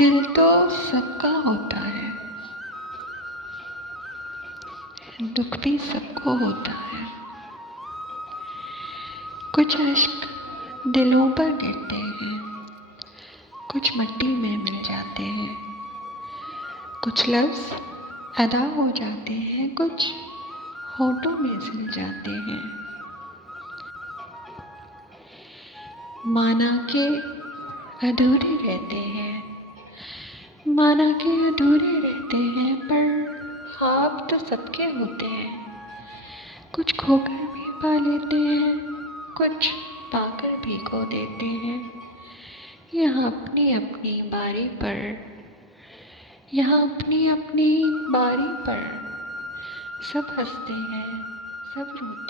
दिल तो सबका होता है, दुख भी सबको होता है। कुछ अश्क दिलों पर गिरते हैं, कुछ मिट्टी में मिल जाते हैं, कुछ लफ्ज़ अदा हो जाते हैं, कुछ होठों में सिल जाते हैं। माना के अधूरे रहते हैं, माना के अधूरे रहते हैं, पर ख्वाब तो सबके होते हैं। कुछ खोकर भी पा लेते हैं, कुछ पाकर भी खो देते हैं। यहाँ अपनी अपनी बारी पर, यहाँ अपनी अपनी बारी पर सब हंसते हैं, सब रोते हैं।